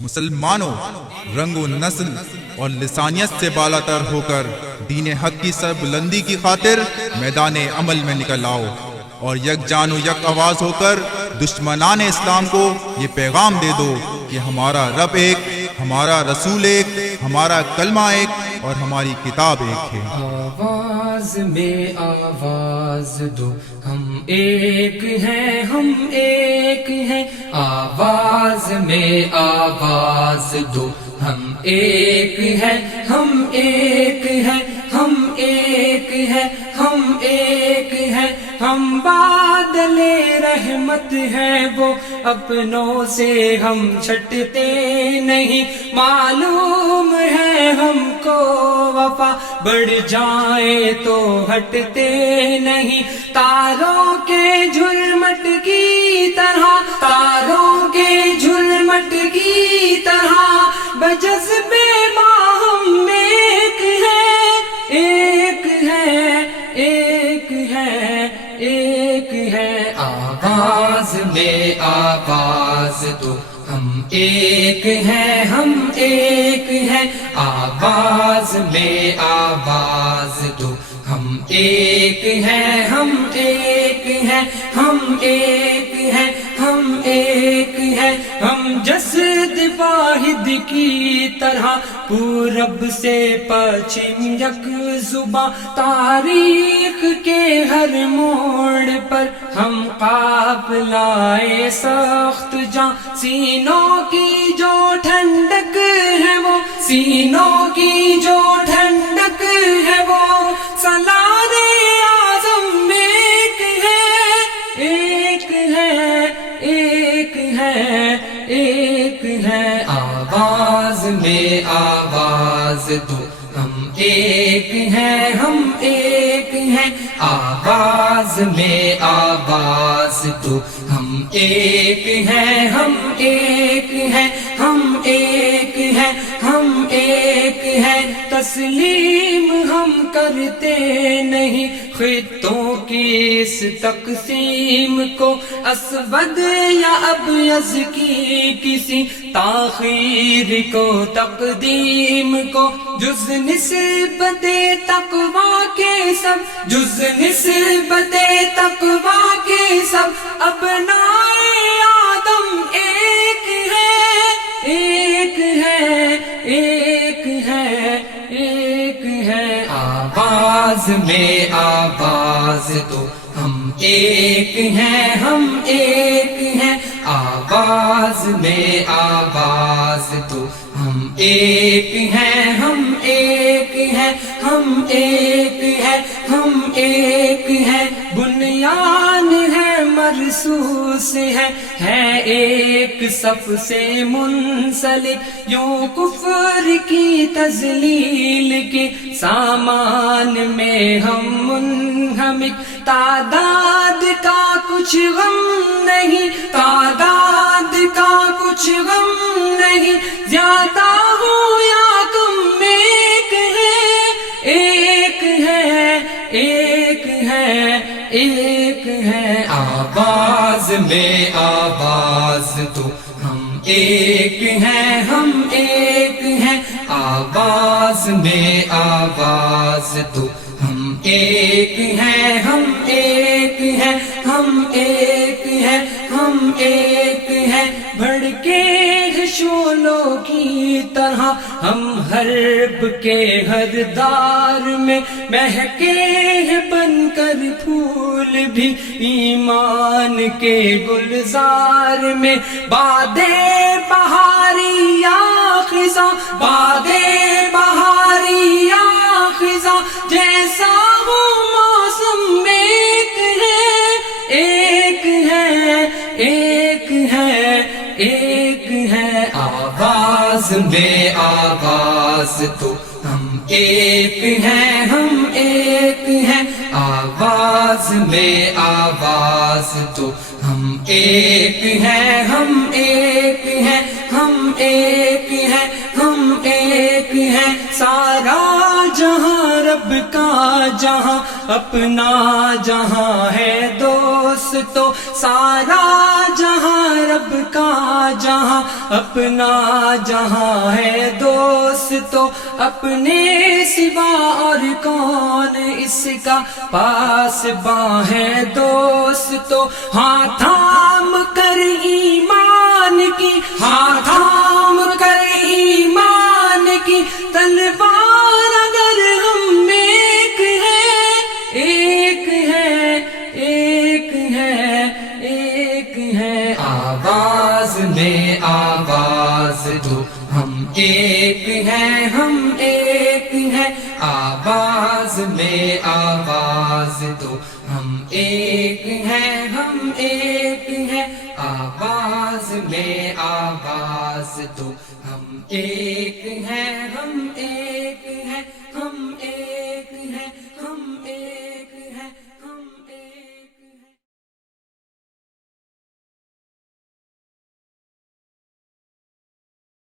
مسلمانوں، رنگ و نسل اور لسانیت سے بالا تر ہو کر دین حق کی سربلندی کی خاطر میدان عمل میں نکل آؤ اور یک جان و یک آواز ہو کر دشمنان اسلام کو یہ پیغام دے دو کہ ہمارا رب ایک، ہمارا رسول ایک، ہمارا کلمہ ایک اور ہماری کتاب ایک ہے۔ آواز میں آواز دو، ہم ایک ہیں، ہم ایک ہیں۔ آواز میں آواز دو، ہم ایک ہیں، ہم ایک ہیں، ہم ایک ہیں، ہم ایک ہیں۔ ہم بادل رحمت ہیں وہ اپنوں سے ہم چھٹتے نہیں، معلوم ہے ہم کو وفا بڑھ جائے تو ہٹتے نہیں۔ تاروں کے جھلمٹ کی طرح، تاروں کے جھلمٹ کی طرح بجذبے باہم ایک ہے، ایک ہے، ایک ہے، ایک ہے۔ آواز میں آواز دو، ہم ایک ہیں، ہم ایک ہیں۔ آواز میں آواز دو، ہم ایک ہیں، ہم ایک ہیں، ہم ایک ہیں، ہم ایک ہیں۔ ہم جسد واحد کی طرح پورب سے پچھم یک زباں، تاریخ کے ہر موڑ پر ہم قافلہ سخت جاں۔ سینوں کی جو ٹھنڈک ہے وہ، سینوں کی جو ٹھنڈک ہے وہ سالار اعظم ایک ہے، ایک ہے، ایک ہے، ایک ہے۔ آواز میں آواز دو، ہم ایک ہیں، ہم ایک ہیں۔ آواز میں آواز دو، ہم ایک ہیں، ہم ایک ہیں، ہم ایک ہیں، ہم ایک ہیں۔ تسلیم ہم کرتے نہیں خطوں کی اس تقسیم کو، اسود یا ابیض کی کسی تاخیر کو، تقدیم کو۔ جز نسبت تقویٰ کے سب، جز نسبت تقویٰ کے سب ابنائے آدم ایک ہے، ایک ہے، ایک ہے، ایک ہے۔ آواز میں آواز دو، ہم ایک ہیں، ہم ایک ہیں۔ آواز میں آواز دو، ہم ایک ہیں، ہم ایک ہیں، ہم ایک ہیں، ہم ایک ہیں۔ بنیان ہے مرصوص ہے ایک صف سے منسلک، یوں کفر کی تذلیل کے سامان میں ہم منہمک۔ تعداد کا کچھ غم نہیں، تعداد کا کچھ غم نہیں، زیادہ ہو یا کم ایک ہے، ایک ہے، ایک ہے، ایک ہے۔ آواز میں آواز دو، ہم ایک ہیں، ہم ایک ہیں۔ آواز میں آواز دو، ہم ایک ہیں، ہم ایک ہیں، ہم ایک ہیں، ہم ایک ہیں۔ بھڑکے ہیں شعلوں کی طرح ہم حرب کے ہر دار میں، مہکے ہیں بن کر پھول بھی ایمان کے گلزار میں۔ بادے بہاری یا خزاں، بادے بہاری یا خزاں، جیسا ہو موسم ایک ہے، ایک ہے، ایک ہے، ایک ہے۔ آواز میں آواز دو، ہم ایک ہیں، ہم ایک ہیں۔ آواز میں آواز دو، ہم ایک ہیں، ہم ایک ہیں، ہم ایک ہیں، ہم ایک ہیں۔ سارا جہاں رب کا جہاں، اپنا جہاں ہے دوستو، سارا جہاں رب رب کا جہاں اپنا جہاں ہے دوست تو اپنے سوا اور کون اس کا پاس باں ہے دوست تو ہاں تھام کر ایمان کی ہاں تھام کر ایمان کی تلوار اگر ہم ایک ہے ایک ہے ایک ہے ایک ہے آواز میں آواز دو ہم ایک ہیں ہم ایک ہیں آواز میں آواز دو ہم ایک ہیں ہم ایک ہیں آواز میں آواز دو ہم ایک ہیں ہم